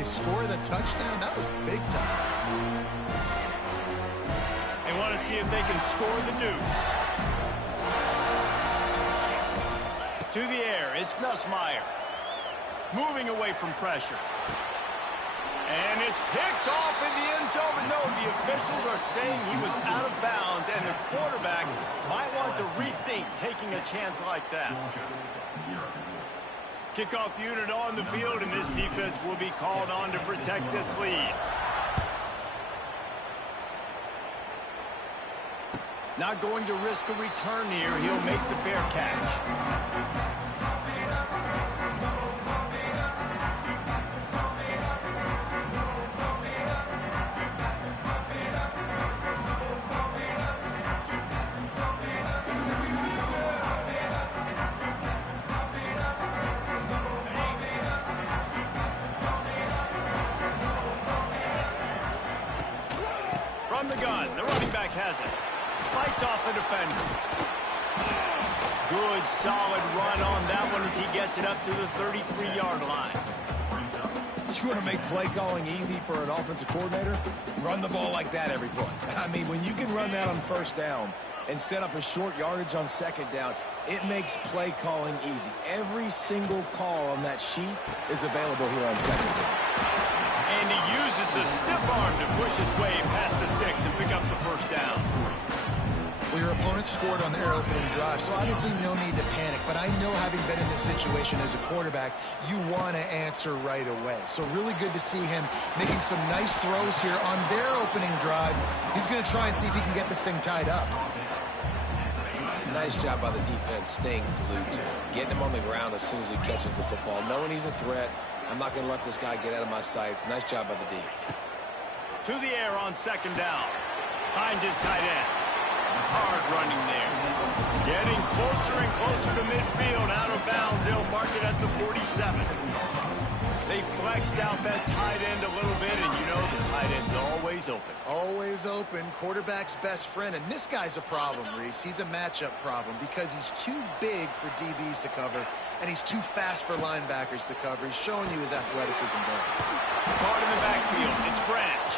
They score the touchdown. That was big time. They want to see if they can score the deuce. To the air, it's Ncaa. Moving away from pressure. And it's picked off in the end zone. But no, the officials are saying he was out of bounds, and the quarterback might want to rethink taking a chance like that. Kickoff unit on the field, and this defense will be called on to protect this lead. Not going to risk a return here. He'll make the fair catch. From the gun, the running back has it. Fights off the defender. Good, solid run on that one as he gets it up to the 33-yard line. You want to make play calling easy for an offensive coordinator? Run the ball like that every play. I mean, when you can run that on first down and set up a short yardage on second down, it makes play calling easy. Every single call on that sheet is available here on second down. And he uses the stiff arm to push his way past the sticks and pick up the first down. Well, your opponent scored on their opening drive, so obviously no need to panic. But I know, having been in this situation as a quarterback, you want to answer right away. So really good to see him making some nice throws here on their opening drive. He's going to try and see if he can get this thing tied up. Nice job by the defense staying glued to him, getting him on the ground as soon as he catches the football, knowing he's a threat. I'm not going to let this guy get out of my sights. Nice job by the D. To the air on second down. Finds his tight end. Hard running there. Getting closer and closer to midfield. Out of bounds. They'll mark it at the 47. They flexed out that tight end a little bit, and you know the tight end's always open. Always open. Quarterback's best friend. And this guy's a problem, Reese. He's a matchup problem because he's too big for DBs to cover, and he's too fast for linebackers to cover. He's showing you his athleticism there. Caught in the backfield. It's Branch.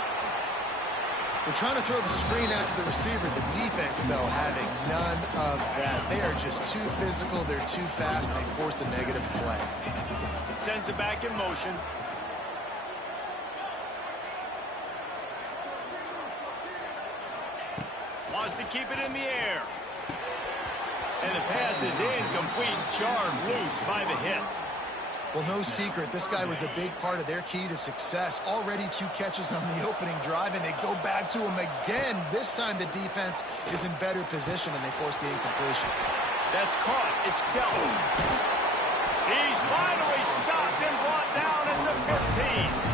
They're trying to throw the screen out to the receiver. The defense, though, having none of that. They are just too physical. They're too fast, and they force a negative play. Sends it back in motion. Wants to keep it in the air. And the pass is incomplete. Jarred loose by the hit. Well, no secret, this guy was a big part of their key to success. Already 2 catches on the opening drive, and they go back to him again. This time the defense is in better position, and they force the incompletion. That's caught. It's Gelton. He's finally stopped and brought down at the 15.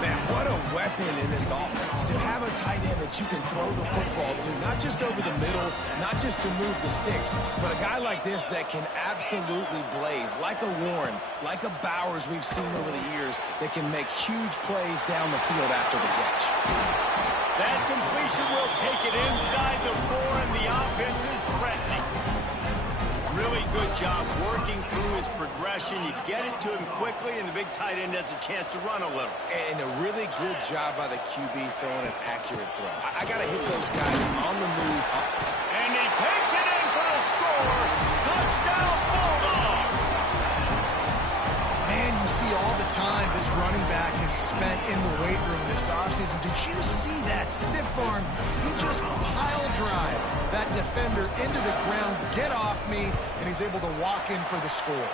Man, what a weapon in this offense. To have a tight end that you can throw the football to, not just over the middle, not just to move the sticks, but a guy like this that can absolutely blaze, like a Warren, like a Bowers we've seen over the years, that can make huge plays down the field after the catch. That completion will take it inside the 4, and the offense is threatening. Really good job working through his progression. You get it to him quickly, and the big tight end has a chance to run a little. And a really good job by the QB throwing an accurate throw. I got to hit those guys on the move. And he takes it in for the score. Touchdown, Bulldogs! Man, you see all the time this running back has spent in the weight room this offseason. Did you see that stiff arm? He just pile drive that defender into the ground, get off me, and he's able to walk in for the score.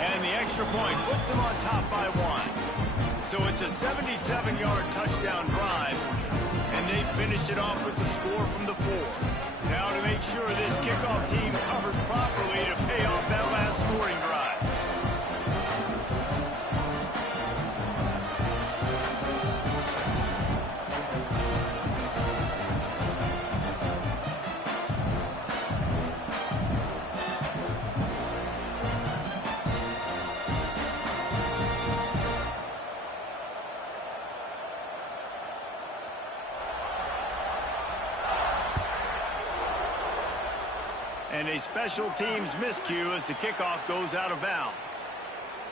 And the extra point puts them on top by 1. So it's a 77-yard touchdown drive, and they finish it off with the score from the 4. Now to make sure this kickoff team covers properly to pay off that last scoring drive. And a special teams miscue as the kickoff goes out of bounds.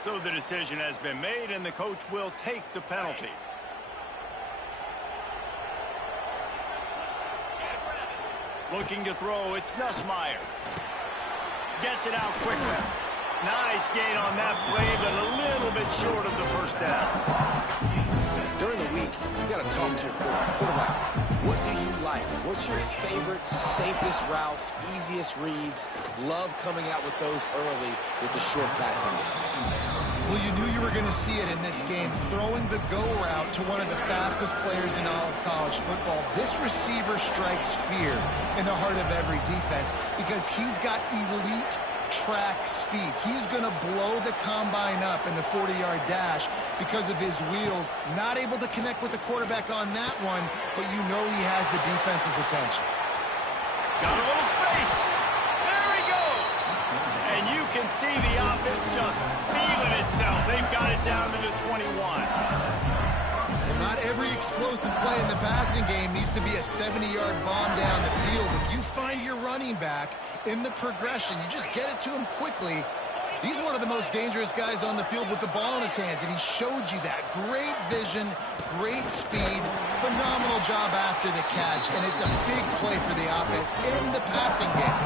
So the decision has been made, and the coach will take the penalty. Looking to throw, it's Ncaa. Gets it out quickly. Nice gain on that play, but a little bit short of the first down. During the week, you got to talk to your quarterback. What do you like? What's your favorite, safest routes, easiest reads? Love coming out with those early with the short passing game. Well, you knew you were going to see it in this game, throwing the go route to one of the fastest players in all of college football. This receiver strikes fear in the heart of every defense because he's got elite track speed. He's going to blow the combine up in the 40-yard dash because of his wheels. Not able to connect with the quarterback on that one, but you know he has the defense's attention. Got a little space. There he goes. And you can see the offense just feeling itself. They've got it down to the 21. Not every explosive play in the passing game needs to be a 70-yard bomb down the field. If you find your running back in the progression, you just get it to him quickly. He's one of the most dangerous guys on the field with the ball in his hands, and he showed you that. Great vision, great speed, phenomenal job after the catch, and it's a big play for the offense in the passing game.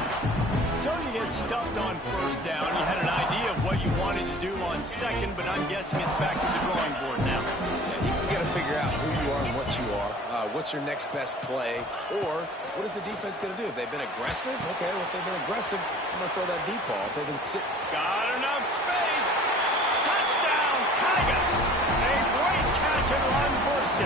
So you get stuffed on first down. You had an idea of what you wanted to do on second, but I'm guessing it's back to the drawing board now. Yeah, you got to figure out who you are and what you are. What's your next best play? Or what is the defense going to do? If they've been aggressive, okay, well, if they've been aggressive, I'm going to throw that deep ball. If they've been sitting. Got enough space. Touchdown, Tigers. A great catch and run for 6.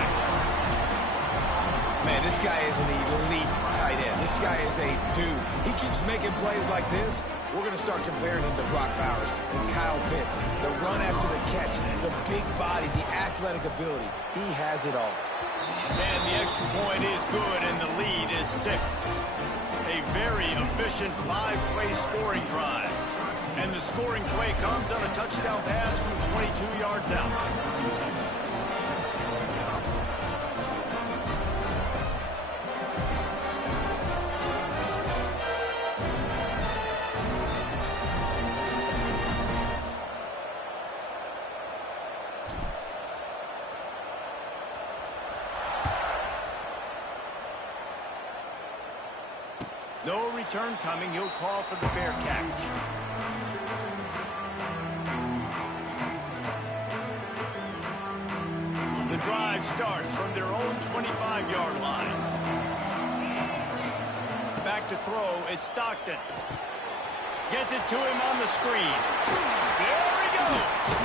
Man, this guy is an elite tight end. This guy is a dude. He keeps making plays like this. We're going to start comparing him to Brock Bowers and Kyle Pitts. The run after the catch, the big body, the athletic ability. He has it all. And the extra point is good, and the lead is 6. A very efficient 5-play scoring drive. And the scoring play comes on a touchdown pass from 22 yards out. No return coming. He'll call for the fair catch. The drive starts from their own 25-yard line. Back to throw. It's Stockton. Gets it to him on the screen. There he goes.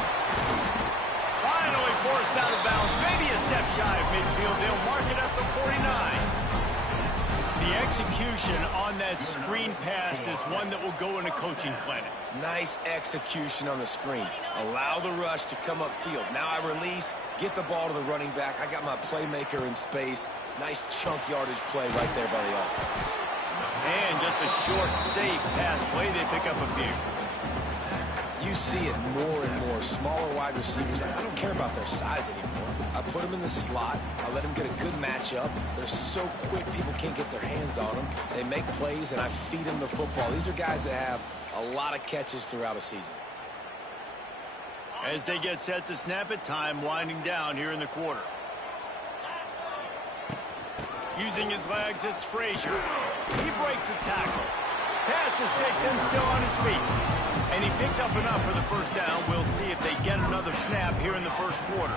Finally forced out of bounds. Maybe a step shy of midfield. They'll mark it at the 49. The execution on that screen pass is one that will go in a coaching clinic. Nice execution on the screen. Allow the rush to come upfield. Now I release, get the ball to the running back. I got my playmaker in space. Nice chunk yardage play right there by the offense. And just a short, safe pass play. They pick up a few. You see it more and more. Smaller wide receivers, I don't care about their size anymore. I put them in the slot. I let them get a good matchup. They're so quick, people can't get their hands on them. They make plays, and I feed them the football. These are guys that have a lot of catches throughout a season. As they get set to snap it, time winding down here in the quarter. Using his legs, it's Frazier. He breaks a tackle. Pass to sticks and still on his feet. And he picks up enough for the first down. We'll see if they get another snap here in the first quarter.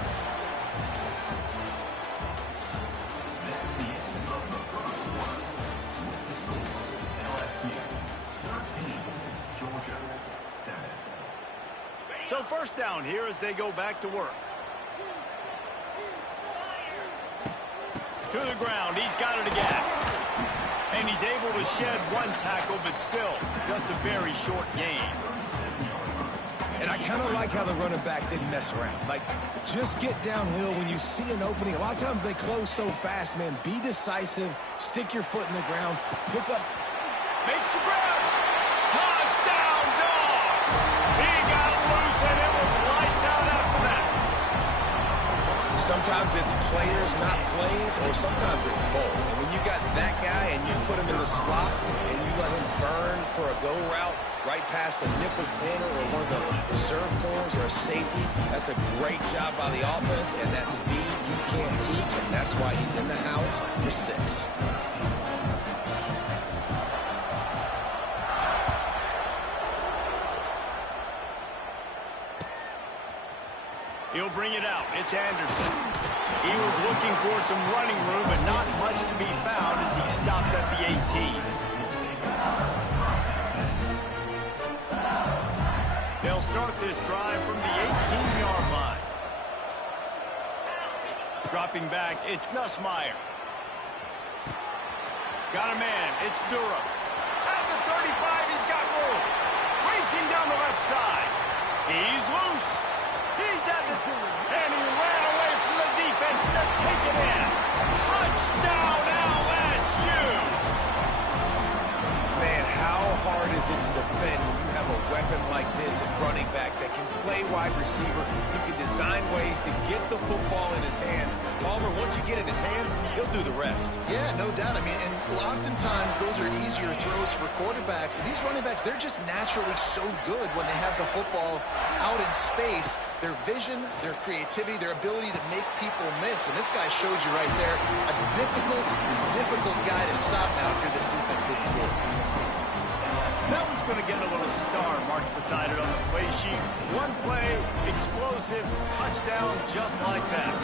So first down here as they go back to work. To the ground. He's got it again. And he's able to shed one tackle, but still just a very short gain. And I kind of like how the running back didn't mess around. Like, just get downhill when you see an opening. A lot of times they close so fast, man. Be decisive. Stick your foot in the ground. Pick up. Makes the grab. Touchdown, Dogs. He got loose, and it was lights out after that. Sometimes it's players, not plays, or sometimes it's both. And when you got that guy and you put him in the slot and you let him burn for a go route right past a nickel corner or one of the reserve corners or a safety, that's a great job by the offense, and that speed you can't teach, and that's why he's in the house for 6. He'll bring it out. It's Anderson. He was looking for some running room, but not much to be found as he stopped at the 18. They'll start this drive from the 18-yard line. Dropping back, it's Ncaa. Got a man. It's Durham. At the 35, he's got room. Racing down the left side. He's loose. He's at the... And he ran away from the defense to take it in. Touchdown, LSU! Man, how hard is it to defend when you have a weapon like this at running back that can play wide receiver, who can design ways to get the football in his hand? Palmer, once you get it in his hands, he'll do the rest. Yeah, no doubt. I mean, and oftentimes those are easier throws for quarterbacks. And these running backs, they're just naturally so good when they have the football out in space. Their vision, their creativity, their ability to make people miss. And this guy shows you right there a difficult guy to stop now if you're this defense moving forward. That one's going to get a little star marked beside it on the play sheet. One play, explosive, touchdown, just like that.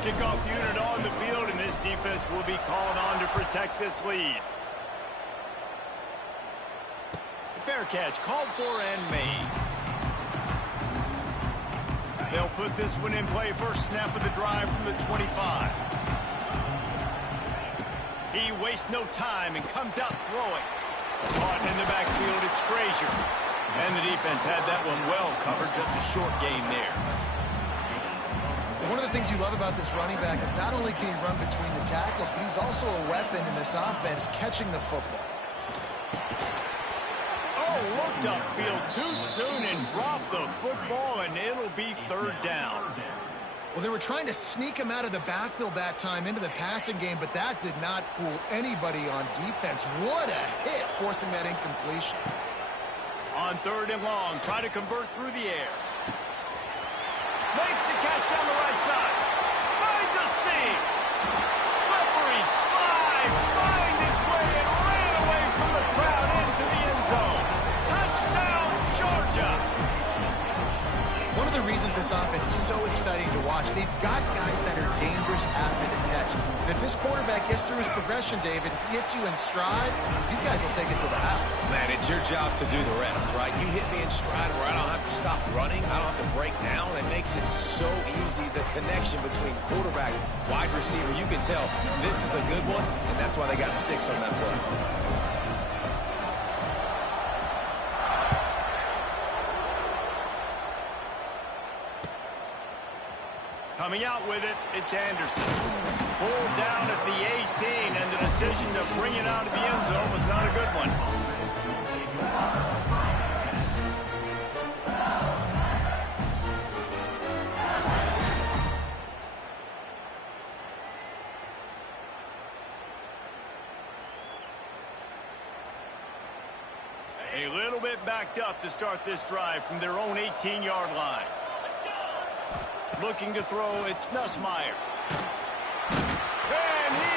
Kickoff unit on the field, and this defense will be called on to protect this lead. Fair catch, called for and made. They'll put this one in play. First snap of the drive from the 25. He wastes no time and comes out throwing. Caught in the backfield, it's Frazier. And the defense had that one well covered, just a short game there. One of the things you love about this running back is not only can he run between the tackles, but he's also a weapon in this offense catching the football. Oh, looked upfield too soon and dropped the football, and it'll be third down. Well, they were trying to sneak him out of the backfield that time into the passing game, but that did not fool anybody on defense. What a hit, forcing that incompletion. On third and long, try to convert through the air. Makes the catch down the right side. Finds a seam. Slippery slide. Find his way and ran away from the crowd into the end zone. Touchdown, Georgia. One of the reasons this offense is so exciting to watch, they've got guys that are dangerous after the catch. And if this quarterback gets through his progression, David, he hits you in stride, these guys will take it to the house. Man, it's your job to do the rest, right? You hit me in stride where I don't have to stop running. I don't have to break down. It makes it so easy. The connection between quarterback, wide receiver, you can tell this is a good one, and that's why they got 6 on that play. Coming out with it, it's Anderson. Pulled down at the 18, and the decision to bring it out of the end zone was not a good one. A little bit backed up to start this drive from their own 18-yard line. Looking to throw, it's Ncaa. And he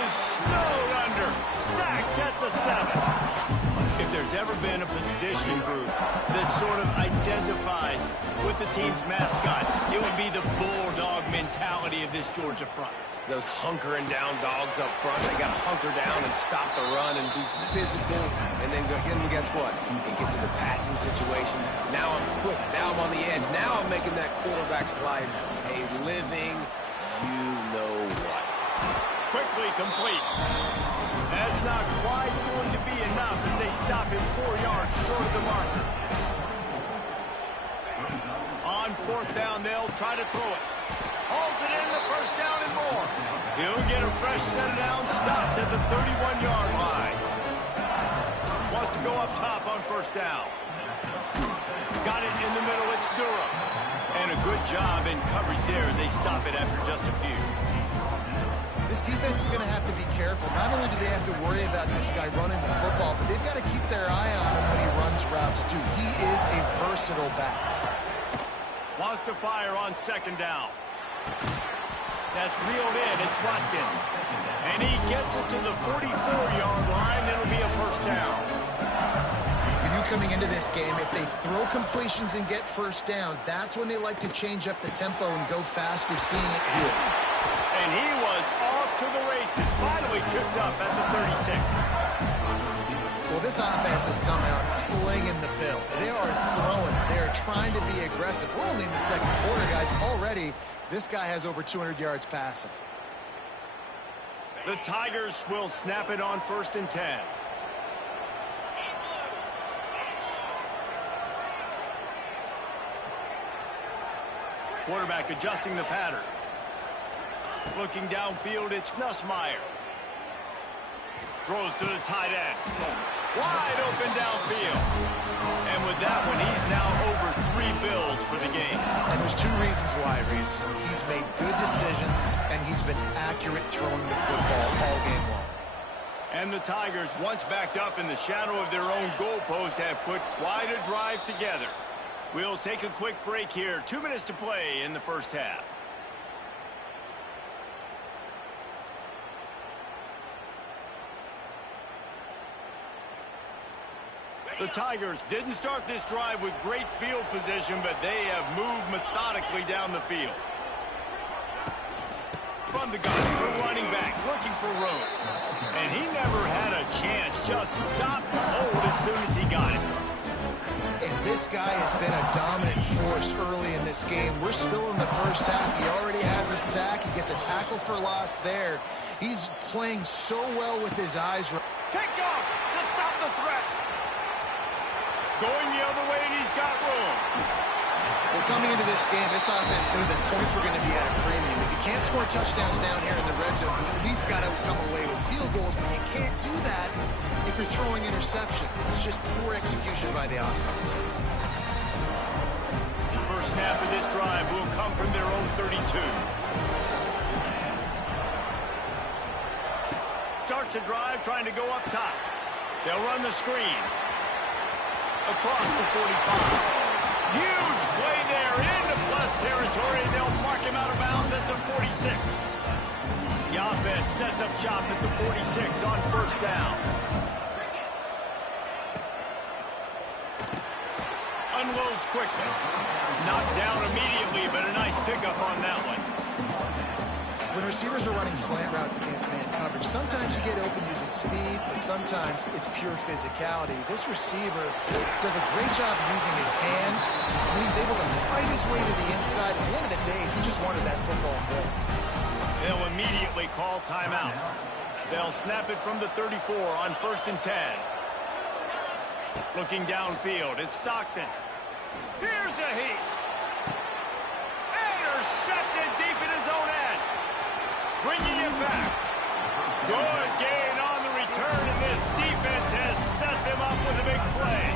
is snowed under, sacked at the 7. If there's ever been a position group that sort of identifies with the team's mascot, it would be the bulldog mentality of this Georgia front. Those hunkering down dogs up front, they got to hunker down and stop the run and be physical. And then guess what? It gets into passing situations. Now I'm quick. Now I'm on the edge. Now I'm making that quarterback's life a living you-know-what. Quickly complete. That's not quite going to be enough as they stop him 4 yards short of the marker. On fourth down, they'll try to throw it. Hauls it in, the first down and more. He'll get a fresh set of down, stopped at the 31-yard line. Wants to go up top on first down. got it in the middle. It's Durham. And a good job in coverage there as they stop it after just a few. This defense is going to have to be careful. Not only do they have to worry about this guy running the football, but they've got to keep their eye on him when he runs routes, too. He is a versatile back. Wants to fire on second down. That's reeled in. It's Watkins. And he gets it to the 44-yard line. It'll be a first down. You knew coming into this game, if they throw completions and get first downs, that's when they like to change up the tempo and go faster, seeing it here. And he was off to the races, finally tripped up at the 36. Well, this offense has come out slinging the pill. They are throwing it. They are trying to be aggressive. We're only in the second quarter, guys. Already, this guy has over 200 yards passing. The Tigers will snap it on 1st and 10. Quarterback adjusting the pattern. Looking downfield, it's Nussmeier. Throws to the tight end. Wide open downfield. And with that one, he's now over 3 bills for the game. And there's 2 reasons why, Reese. He's made good decisions, and he's been accurate throwing the football all game long. And the Tigers, once backed up in the shadow of their own goalpost, have put quite a drive together. We'll take a quick break here. 2 minutes to play in the first half. The Tigers didn't start this drive with great field position, but they have moved methodically down the field. From the gun, the running back looking for room. And he never had a chance, just stopped cold as soon as he got it. And this guy has been a dominant force early in this game. We're still in the first half. He already has a sack. He gets a tackle for loss there. He's playing so well with his eyes. Picked off to stop the threat. Going the other way, and he's got room. Well, coming into this game, this offense knew that points were going to be at a premium. If you can't score touchdowns down here in the red zone, you at least got to come away with field goals, but you can't do that if you're throwing interceptions. That's just poor execution by the offense. First snap of this drive will come from their own 32. Starts a drive trying to go up top. They'll run the screen. Across the 45. Huge play there into plus territory, and they'll mark him out of bounds at the 46. The offense sets up shop at the 46 on first down. Unloads quickly. Knocked down immediately, but a nice pickup on that one. When receivers are running slant routes against man coverage, sometimes you get open using speed, but sometimes it's pure physicality. This receiver does a great job using his hands, and he's able to fight his way to the inside. At the end of the day, he just wanted that football goal. They'll immediately call timeout. They'll snap it from the 34 on 1st and 10. Looking downfield, it's Stockton. Here's a heat. Intercepted deep in his own end. Bringing it back. Good gain on the return, and this defense has set them up with a big play.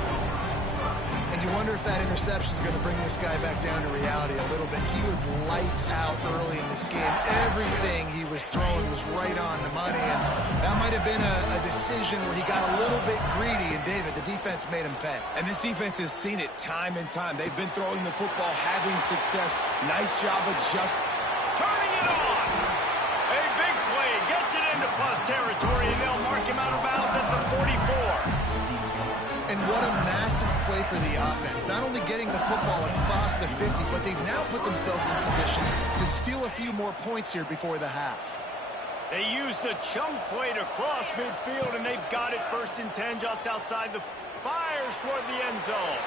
And you wonder if that interception is going to bring this guy back down to reality a little bit. He was lights out early in this game. Everything he was throwing was right on the money, and that might have been a decision where he got a little bit greedy, and David, the defense made him pay. And this defense has seen it time and time. They've been throwing the football, having success. Nice job of just turning it on. A big play gets it into plus territory, and they'll mark him out of bounds at the 44. And what a massive play for the offense. Not only getting the football across the 50, but they've now put themselves in position to steal a few more points here before the half. They used the chunk play to cross midfield, and they've got it 1st and 10 just outside the fires toward the end zone.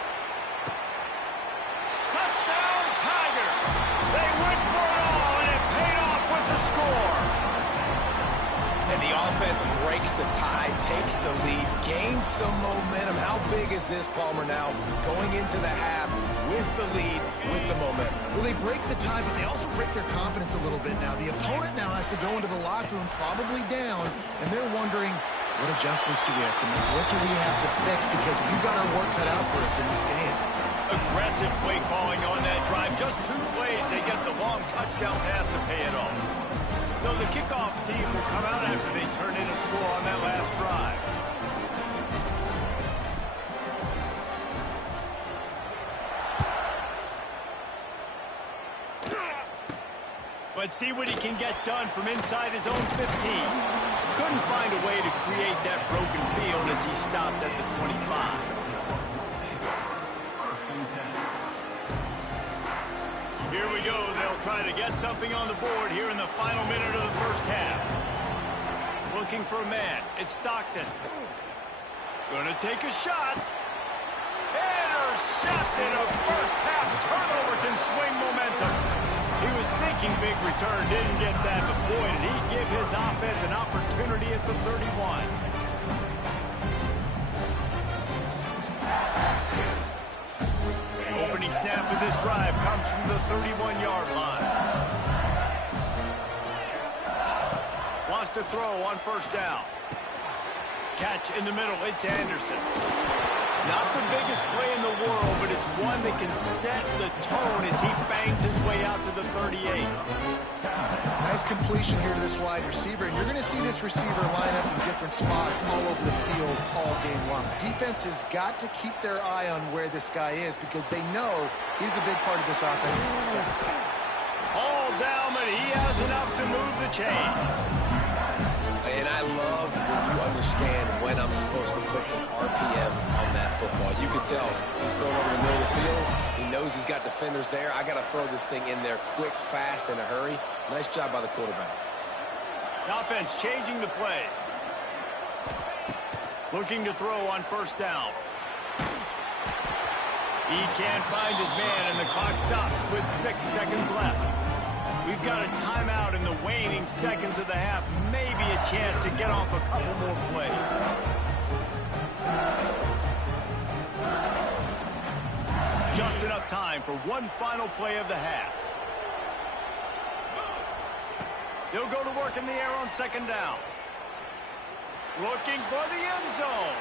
Touchdown, Tigers! They went for it all, and it paid off with the score. And the offense breaks the tie, takes the lead, gains some momentum. How big is this, Palmer, now going into the half with the lead, with the momentum? Well, they break the tie, but they also break their confidence a little bit now. The opponent now has to go into the locker room probably down, and they're wondering, what adjustments do we have to make? What do we have to fix? Because we've got our work cut out for us in this game. A aggressive play calling on that drive. Just 2 plays, they get the long touchdown pass to pay it off. So the kickoff team will come out after they turn in a score on that last drive. But see what he can get done from inside his own 15. Couldn't find a way to create that broken field as he stopped at the 25. Here we go. They'll try to get something on the board here in the final minute of the first half. Looking for a man. It's Stockton. Gonna take a shot. Intercepted. A first half turnover can swing momentum. He was thinking big return, didn't get that, but boy, did he give his offense an opportunity at the 31. Opening snap of this drive comes from the 31-yard line. Wants to throw on first down. Catch in the middle, it's Anderson. Not the biggest play in the world, but it's one that can set the tone as he bangs his way out to the 38. Nice completion here to this wide receiver, and you're going to see this receiver line up in different spots all over the field all game long. Defense has got to keep their eye on where this guy is because they know he's a big part of this offense's success. All down, but he has enough to move the chains. And I love when you understand when I'm supposed to put some RPMs on that football. You can tell he's throwing over the middle of the field. He knows he's got defenders there. I got to throw this thing in there quick, fast, in a hurry. Nice job by the quarterback. The offense changing the play. Looking to throw on first down. He can't find his man, and the clock stops with 6 seconds left. We've got a timeout in the waning seconds of the half. Maybe a chance to get off a couple more plays. Just enough time for one final play of the half. They'll go to work in the air on second down. Looking for the end zone.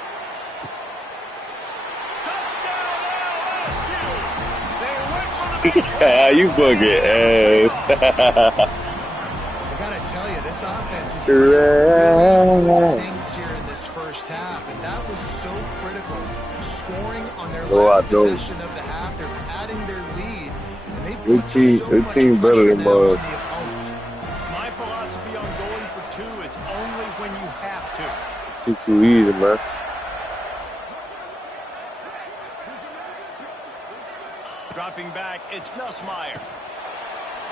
Touchdown, LSU! They went for the You bugging ass. I gotta tell you, this offense is doing some really things here in this first half, and that was so critical. Scoring on their last possession of the half, they're padding their lead, and they've put so much pressure now on the opponent. My philosophy on going for 2 is only when you have to. It's just too easy, man. Dropping back, it's Nussmeier.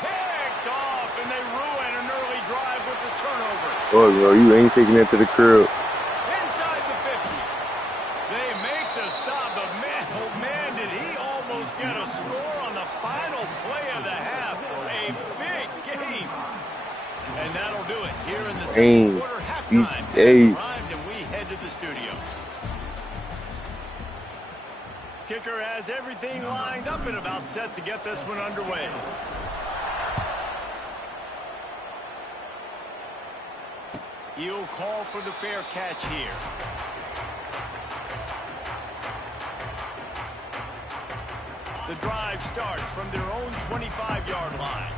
Picked off, and they ruin an early drive with the turnover. Oh, bro, you ain't taking that to the crib. Inside the 50. They make the stop, but man, oh man, did he almost get a score on the final play of the half. A big game. And that'll do it here in the second quarter. Halftime has arrived, and we head to the studio. Kicker has everything lined up and about set to get this one underway. He'll call for the fair catch here. The drive starts from their own 25-yard line.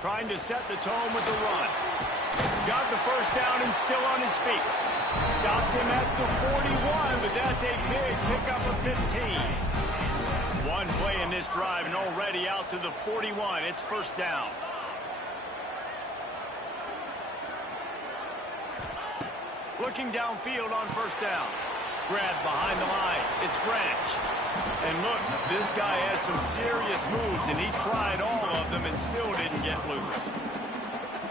Trying to set the tone with the run. Got the first down and still on his feet. Stopped him at the 41, but that's a big pickup of 15. One play in this drive and already out to the 41. It's first down. Looking downfield on first down. Grab behind the line. It's Branch. And look, this guy has some serious moves, and he tried all of them and still didn't get loose.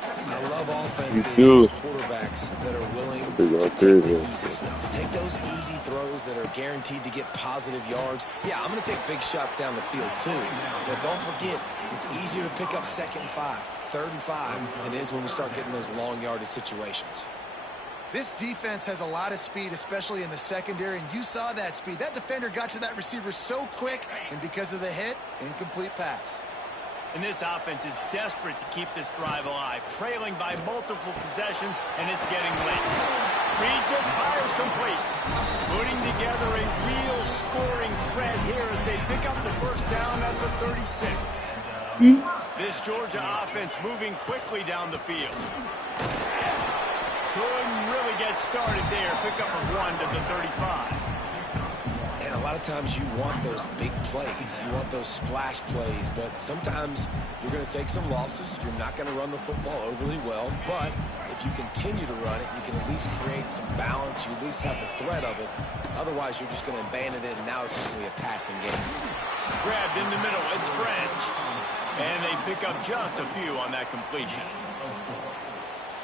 I love offenses with quarterbacks that are willing to take the easy stuff. Take those easy throws that are guaranteed to get positive yards. Yeah, I'm going to take big shots down the field too. But don't forget, it's easier to pick up 2nd and 5, 3rd and 5 than it is when we start getting those long yardage situations. This defense has a lot of speed, especially in the secondary, and you saw that speed. That defender got to that receiver so quick, and because of the hit, incomplete pass. And this offense is desperate to keep this drive alive, trailing by multiple possessions, and it's getting late. Reads it, fires complete. Putting together a real scoring threat here as they pick up the first down at the 36. This Georgia offense moving quickly down the field. Couldn't really get started there. Pickup of 1 to the 35. And a lot of times you want those big plays. You want those splash plays. But sometimes you're going to take some losses. You're not going to run the football overly well. But if you continue to run it, you can at least create some balance. You at least have the threat of it. Otherwise, you're just going to abandon it, and now it's just going to be a passing game. Grabbed in the middle. It's Branch. And they pick up just a few on that completion.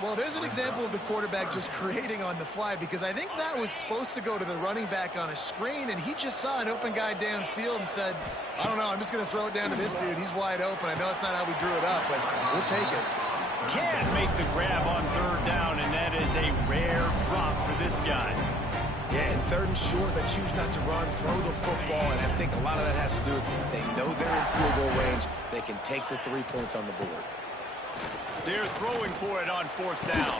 Well, there's an example of the quarterback just creating on the fly, because I think that was supposed to go to the running back on a screen, and he just saw an open guy downfield and said, I don't know, I'm just going to throw it down to this dude. He's wide open. I know it's not how we drew it up, but we'll take it. Can't make the grab on third down, and that is a rare drop for this guy. Yeah, and third and short, they choose not to run, throw the football, and I think a lot of that has to do with they know they're in field goal range. They can take the 3 points on the board. They're throwing for it on fourth down.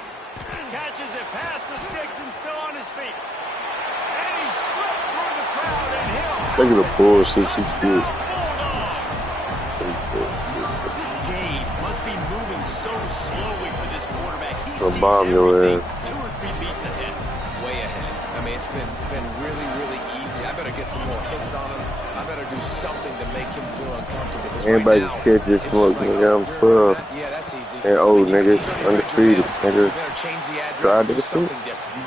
Catches it past the sticks and still on his feet. And he slipped through the crowd and Look at the bullshit you do. This game must be moving so slowly for this quarterback. He So sees bomb your everything ass. 2 or 3 beats ahead. Way ahead. I mean, it's been really, really easy. I better get some more hits on him. I better do something to make him feel uncomfortable. Anybody right now, catch this it's smoke, just like, nigga, I'm you're 12. yeah, that's easy. And old I mean, niggas, he's gonna undefeated, you nigga. better change the address Try and do this shit. something different.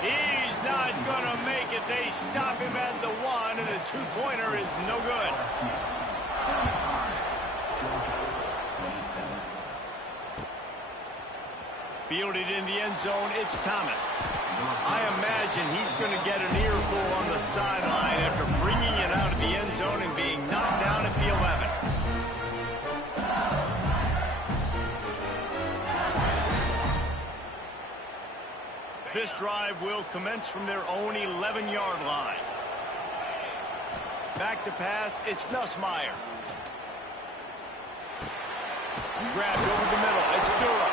He's not going to make it. They stop him at the 1, and a 2-pointer is no good. Fielded in the end zone, it's Thomas. I imagine he's going to get an earful on the sideline after bringing it out of the end zone and being knocked down at the 11. This drive will commence from their own 11-yard line. Back to pass, it's Nussmeier. Grabbed over the middle, it's Durham.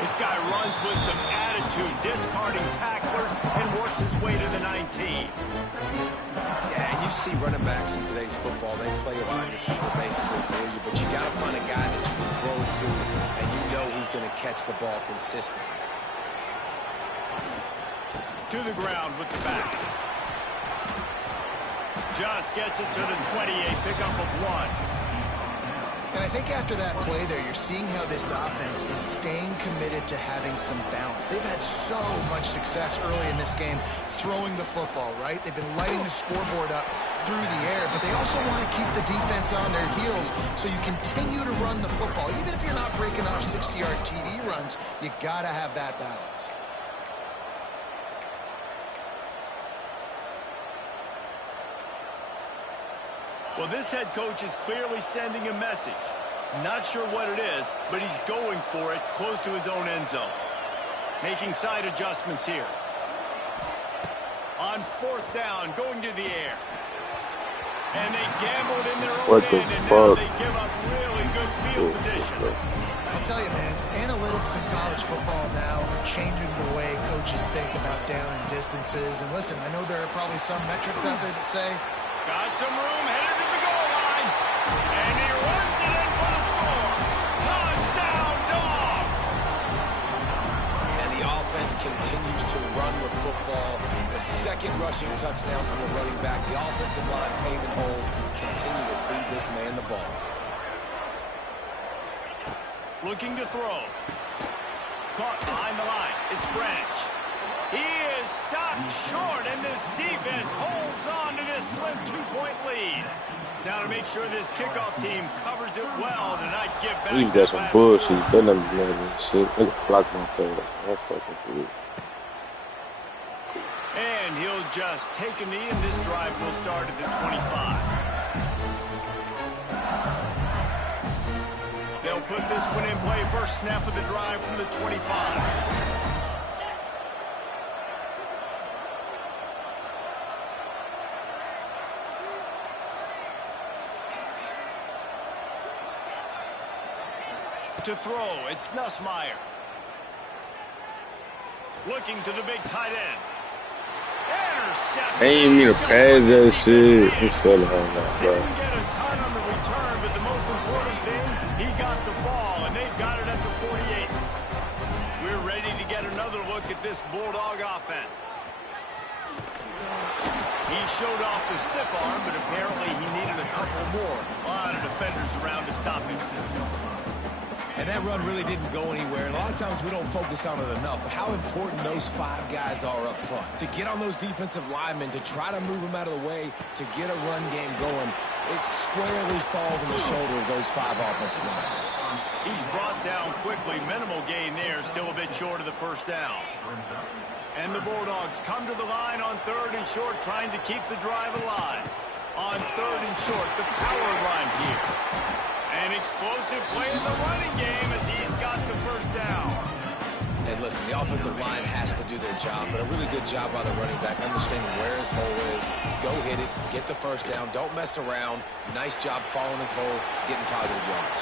This guy runs with some attitude, discarding tacklers, and works his way to the 19. Yeah, and you see running backs in today's football, they play a wide receiver basically for you, but you got to find a guy that you can throw it to, and you know he's going to catch the ball consistently. To the ground with the back. Just gets it to the 28, pickup of 1. And I think after that play there, you're seeing how this offense is staying committed to having some balance. They've had so much success early in this game throwing the football, right? They've been lighting the scoreboard up through the air, but they also want to keep the defense on their heels so you continue to run the football. Even if you're not breaking off 60-yard TD runs, you got to have that balance. Well, this head coach is clearly sending a message. Not sure what it is, but he's going for it close to his own end zone. Making side adjustments here. On fourth down, going to the air. And they gambled in their own end, and now they give up really good field position. I'll tell you, man, analytics in college football now are changing the way coaches think about down and distances. And listen, I know there are probably some metrics out there that say, got some room, headed to the goal line. And he runs it in for the score. Touchdown, Dogs! And the offense continues to run the football. The second rushing touchdown from the running back. The offensive line paving holes. Continue to feed this man the ball. Looking to throw. Caught behind the line. It's Branch. He is stopped short, and this defense holds on to this slim 2-point lead. Now to make sure this kickoff team covers it well to not give back. He's got some bullshit. They never know that shit. They can block my third. That's fucking good. And he'll just take a knee, and this drive will start at the 25. They'll put this one in play. First snap of the drive from the 25. To throw, it's Nussmeier. Looking to the big tight end. Intercepted. They ain't need to pass that shit. I'm selling on that, bro. Didn't get a ton on the return, but the most important thing, he got the ball, and they've got it at the 48. We're ready to get another look at this Bulldog offense. He showed off the stiff arm, but apparently he needed a couple more. A lot of defenders around to stop him. And that run really didn't go anywhere. And a lot of times we don't focus on it enough. But how important those 5 guys are up front. To get on those defensive linemen, to try to move them out of the way, to get a run game going, it squarely falls on the shoulder of those 5 offensive linemen. He's brought down quickly. Minimal gain there. Still a bit short of the first down. And the Bulldogs come to the line on 3rd and short, trying to keep the drive alive. On 3rd and short, the power run here. An explosive play in the running game as he's got the first down. And listen, the offensive line has to do their job, but a really good job by the running back, understanding where his hole is. Go hit it, get the first down, don't mess around. Nice job following his hole, getting positive yards.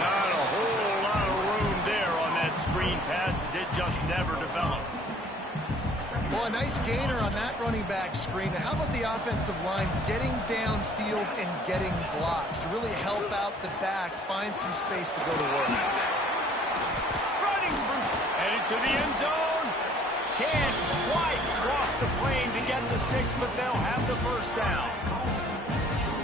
Not a whole lot of room there on that screen pass as it just never developed. Well, a nice gainer on that running back screen. How about the offensive line getting downfield and getting blocks to really help out the back, find some space to go to work. Running through, headed to the end zone. Can't quite cross the plane to get the 6, but they'll have the first down.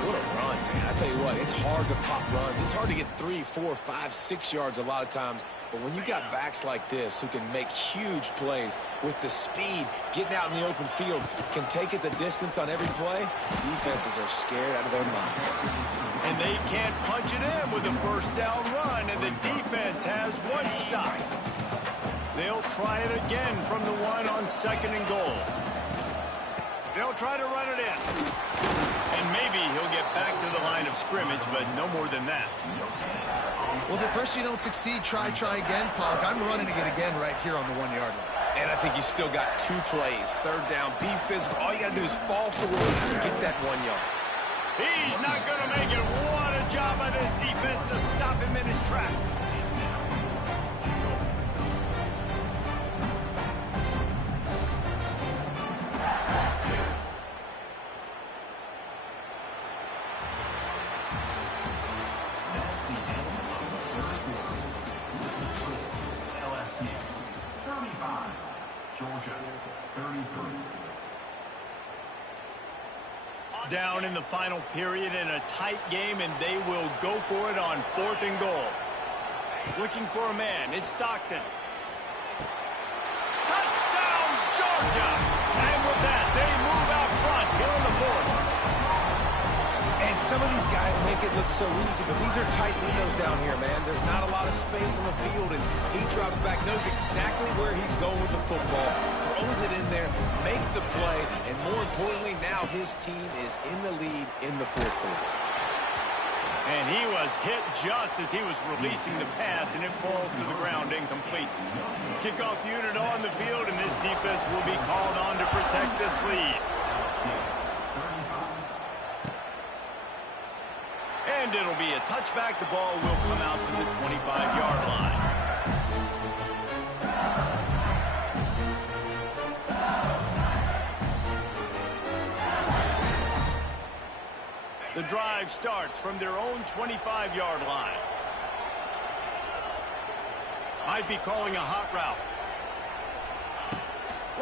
What a run, man. I tell you what, it's hard to pop runs. It's hard to get 3, 4, 5, 6 yards a lot of times. But when you got backs like this who can make huge plays with the speed, getting out in the open field, can take it the distance on every play, defenses are scared out of their mind. And they can't punch it in with a first down run, and the defense has one stop. They'll try it again from the 1 on 2nd and goal. They'll try to run it in. And maybe he'll get back to the line of scrimmage, but no more than that. Well, if at first you don't succeed, try again, Pollock. I'm running it again right here on the 1-yard line. And I think you still got 2 plays. 3rd down, be physical. All you got to do is fall forward and get that 1 yard. He's not going to make it. What a job by this defense to stop him in his tracks. Down in the final period in a tight game, and they will go for it on 4th and goal. Looking for a man. It's Stockton. Touchdown, Georgia! And with that, they move out front here in the 4th. And some of these guys make it look so easy, but these are tight windows down here, man. There's not a lot of space on the field, and he drops back, knows exactly where he's going with the football, throws it in there, makes the play, and more importantly, now his team is in the lead in the 4th quarter. And he was hit just as he was releasing the pass, and it falls to the ground incomplete. Kickoff unit on the field, and this defense will be called on to protect this lead. And it'll be a touchback. The ball will come out to the 25-yard line. The drive starts from their own 25-yard line. Might be calling a hot route.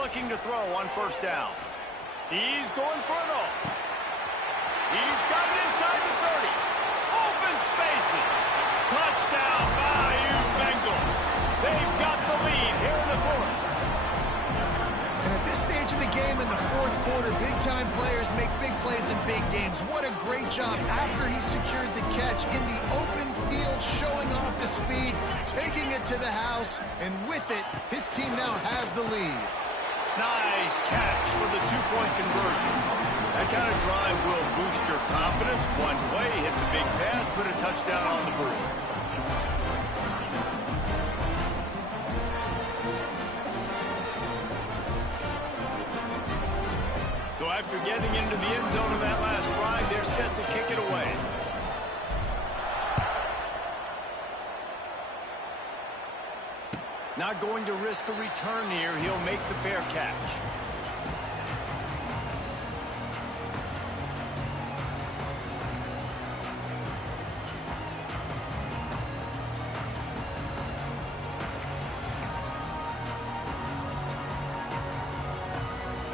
Looking to throw on 1st down. He's going for it all. He's got it inside the 30. Open spaces. Touchdown, Bayou Bengals. They've got the lead here in the 4th. And at this stage of the game in the 4th quarter, big-time players make big plays in big games. What a great job after he secured the catch in the open field, showing off the speed, taking it to the house, and with it, his team now has the lead. Nice catch for the 2-point conversion. That kind of drive will boost your confidence. One play, hit the big pass, put a touchdown on the board. So after getting into the end zone on that last drive, they're set to kick it away. Not going to risk a return here. He'll make the fair catch.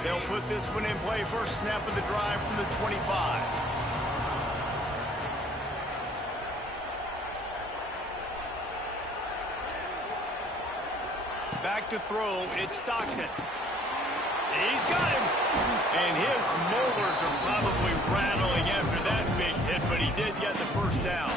They'll put this one in play. First snap of the drive from the 25. Back to throw. It's Stockton. He's got him. And his molars are probably rattling after that big hit, but he did get the first down.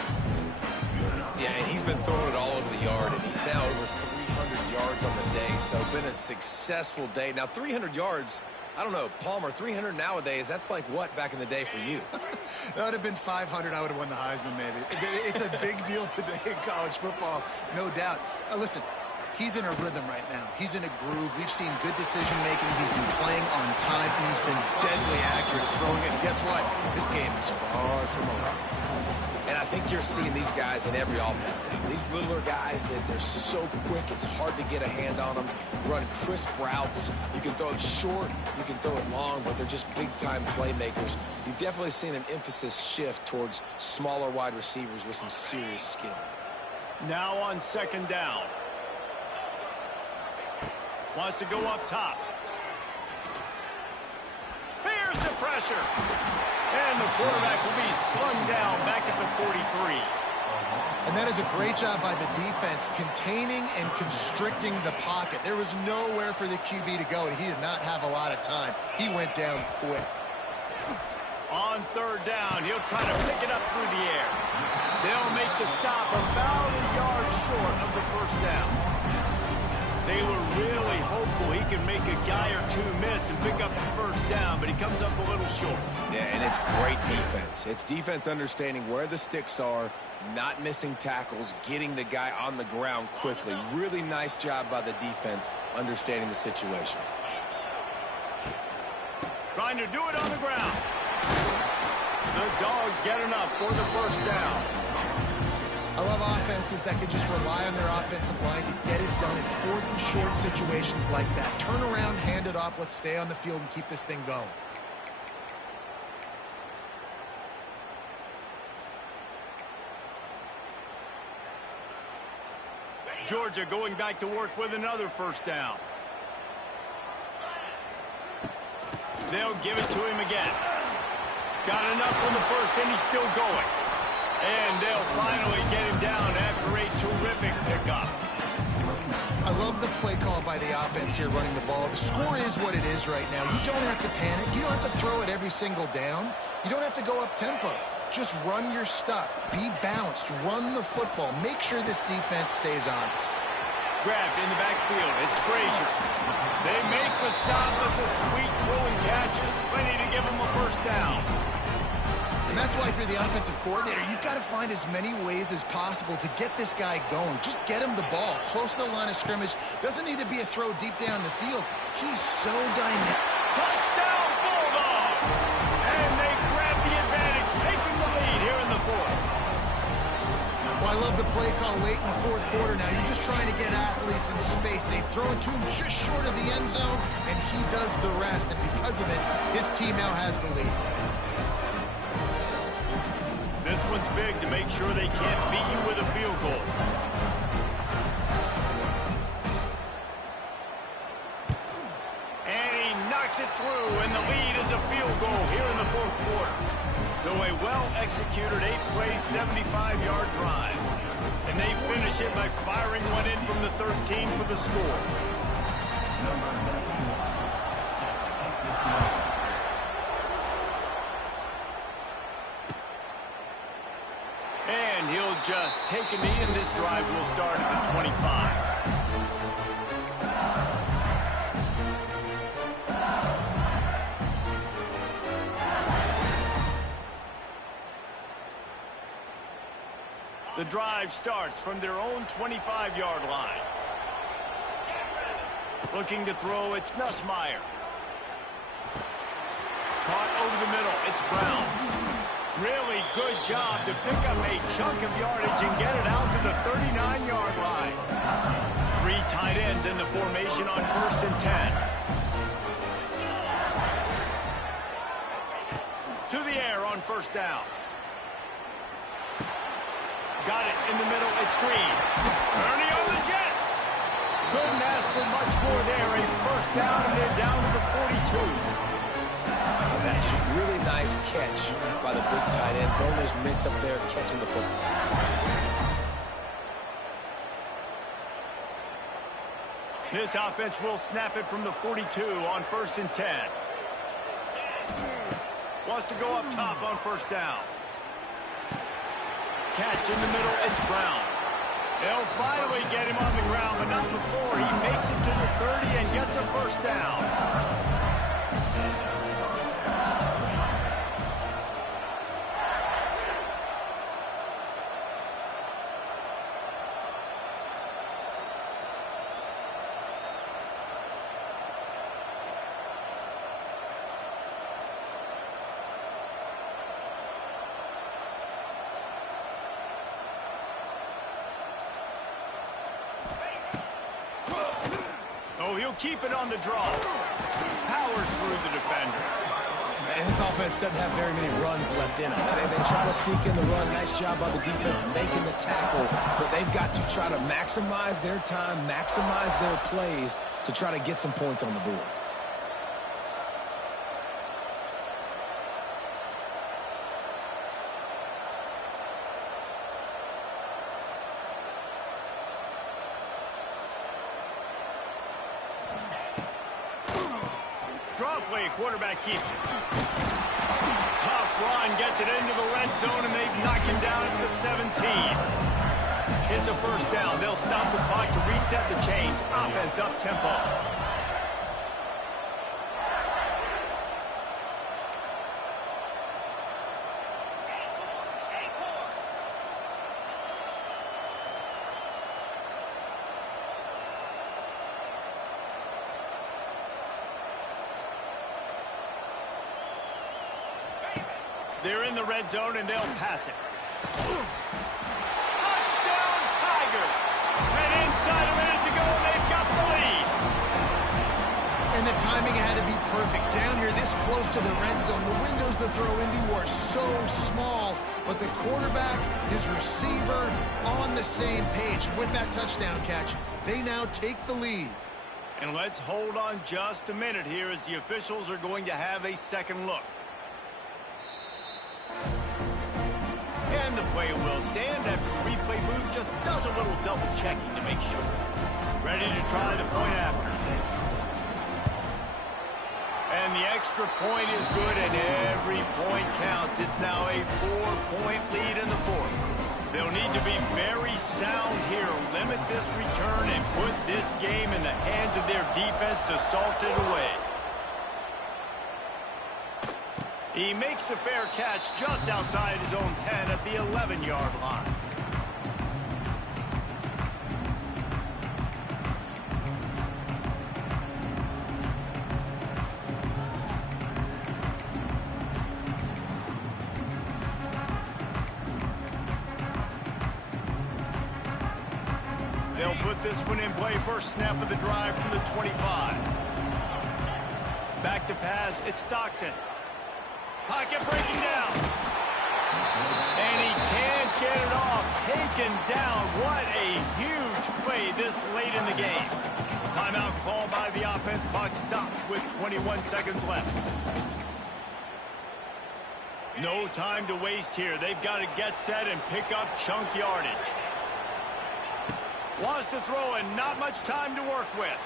Yeah, and he's been throwing it all over the yard, and he's now over 300 yards on the day. So been a successful day. Now, 300 yards, I don't know, Palmer, 300 nowadays, that's like what back in the day for you? That would have been 500. I would have won the Heisman, maybe. It's a big deal today in college football, no doubt. Listen, he's in a rhythm right now. He's in a groove. We've seen good decision-making. He's been playing on time, and he's been deadly accurate at throwing it. And guess what? This game is far from over. And I think you're seeing these guys in every offense now. These littler guys, they're so quick, it's hard to get a hand on them. Run crisp routes. You can throw it short, you can throw it long, but they're just big-time playmakers. You've definitely seen an emphasis shift towards smaller wide receivers with some serious skill. Now on second down. Wants to go up top. Here's the pressure. And the quarterback will be slung down back at the 43. And that is a great job by the defense, containing and constricting the pocket. There was nowhere for the QB to go, and he did not have a lot of time. He went down quick. On third down, he'll try to pick it up through the air. They'll make the stop about a yard short of the first down. They were really hopeful he could make a guy or two miss and pick up the first down, but he comes up a little short. Yeah, and it's great defense. It's defense understanding where the sticks are, not missing tackles, getting the guy on the ground quickly. Really nice job by the defense understanding the situation. Trying to do it on the ground. The Dogs get enough for the first down. I love offenses that can just rely on their offensive line to get it done in fourth and short situations like that. Turn around, hand it off, let's stay on the field and keep this thing going. Georgia going back to work with another first down. They'll give it to him again. Got enough from the first, and he's still going. And they'll finally get him down after a terrific pickup. I love the play call by the offense here running the ball. The score is what it is right now. You don't have to panic. You don't have to throw it every single down. You don't have to go up tempo. Just run your stuff. Be balanced. Run the football. Make sure this defense stays honest. Grabbed in the backfield. It's Frazier. They make the stop, but the sweet rolling catch is plenty to give them a first down. And that's why, if you're the offensive coordinator, you've got to find as many ways as possible to get this guy going. Just get him the ball close to the line of scrimmage. Doesn't need to be a throw deep down the field. He's so dynamic. Touchdown, Bulldogs! And they grab the advantage, taking the lead here in the fourth. Well, I love the play call late in the fourth quarter now. You're just trying to get athletes in space. They throw it to him just short of the end zone, and he does the rest. And because of it, his team now has the lead. This one's big to make sure they can't beat you with a field goal. And he knocks it through, and the lead is a field goal here in the fourth quarter. So a well-executed 8-play, 75-yard drive. And they finish it by firing one in from the 13 for the score. And he'll just take a knee, and this drive will start at the 25. The drive starts from their own 25-yard line. Looking to throw, it's Nussmeier. Caught over the middle, it's Brown. Really good job to pick up a chunk of yardage and get it out to the 39-yard line. 3 tight ends. ends in the formation on 1st and 10. To the air on 1st down. Got it in the middle. It's Green. Ernie on the Jets. Couldn't ask for much more there. A 1st down, and they're down to the 42. That's a really nice catch by the big tight end. Throwing his mitts up there, catching the football. This offense will snap it from the 42 on 1st and 10. Wants to go up top on 1st down. Catch in the middle, it's Brown. They'll finally get him on the ground, but not before he makes it to the 30 and gets a 1st down. Oh, he'll keep it on the draw. Powers through the defender. And this offense doesn't have very many runs left in them. They try to sneak in the run. Nice job by the defense making the tackle. But they've got to try to maximize their time, maximize their plays to try to get some points on the board. Draw play, quarterback keeps it. Tough run, gets it into the red zone, and they've knocked him down to the 17. It's a 1st down. They'll stop the clock to reset the chains. Offense up tempo. They're in the red zone, and they'll pass it. Touchdown, Tigers! And inside a minute to go, and they've got the lead. And the timing had to be perfect. Down here, this close to the red zone, the windows to throw into are so small, but the quarterback, his receiver, on the same page. With that touchdown catch, they now take the lead. And let's hold on just a minute here as the officials are going to have a second look. And the play will stand after the replay booth just does a little double checking to make sure. Ready to try the point after. And the extra point is good, and every point counts. It's now a 4-point lead in the 4th. They'll need to be very sound here, limit this return, and put this game in the hands of their defense to salt it away. He makes a fair catch just outside his own 10 at the 11-yard line. They'll put this one in play. First snap of the drive from the 25. Back to pass, it's Stockton. Pocket breaking down. And he can't get it off. Taken down. What a huge play this late in the game. Timeout called by the offense. Clock stopped with 21 seconds left. No time to waste here. They've got to get set and pick up chunk yardage. Wants to throw and not much time to work with.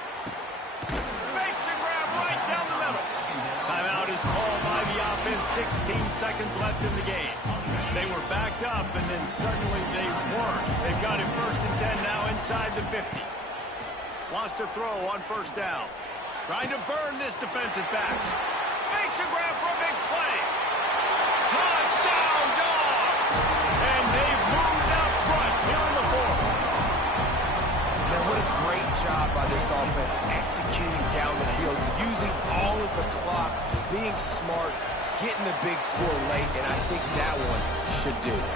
Makes a grab right down the middle. Timeout is called by the offense. 16 seconds left in the game. They were backed up, and then suddenly they weren't. They've got him 1st and 10 now inside the 50. Wants to throw on 1st down. Trying to burn this defensive back. Makes a grab for a big play. Touchdown, Dogs! And they've moved out front here in the 4th. Man, what a great job by this offense executing down the field, using all of the clock, being smart, getting the big score late, and I think that one should do it.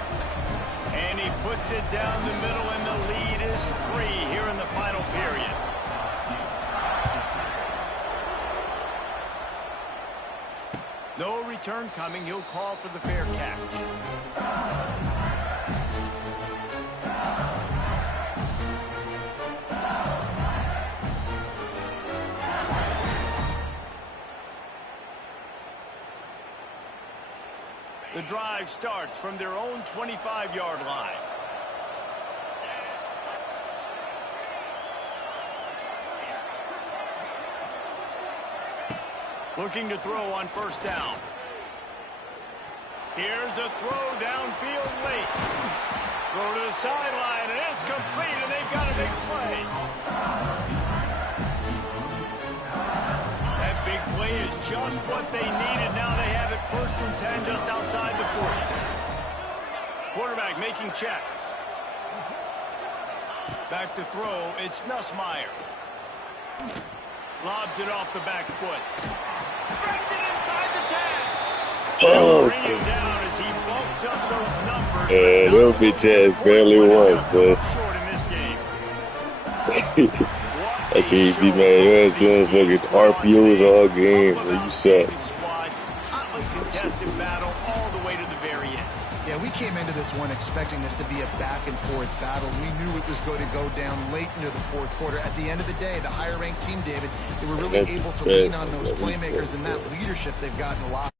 And he puts it down the middle, and the lead is 3 here in the final period. No return coming. He'll call for the fair catch. The drive starts from their own 25-yard line. Looking to throw on first down. Here's a throw downfield late. Throw to the sideline, and it's complete, and they've got a big play. That big play is just what they needed. Now they have it 1st and 10 just outside the 40. Quarterback making checks. Back to throw, it's Nussmeier. Lobs it off the back foot. Brings it inside the 10. Bring him down as he bulks up those numbers. Yeah, little bitch ass barely won, but Short in this game. I can't be mad. You ass doing fucking RPOs all game. You suck. Hotly contested battle all the way to the very end. Yeah, we came into this one expecting this to be a back-and-forth battle. We knew it was going to go down late into the 4th quarter. At the end of the day, the higher-ranked team, David, they were really able to lean on those playmakers and that leadership they've gotten a lot.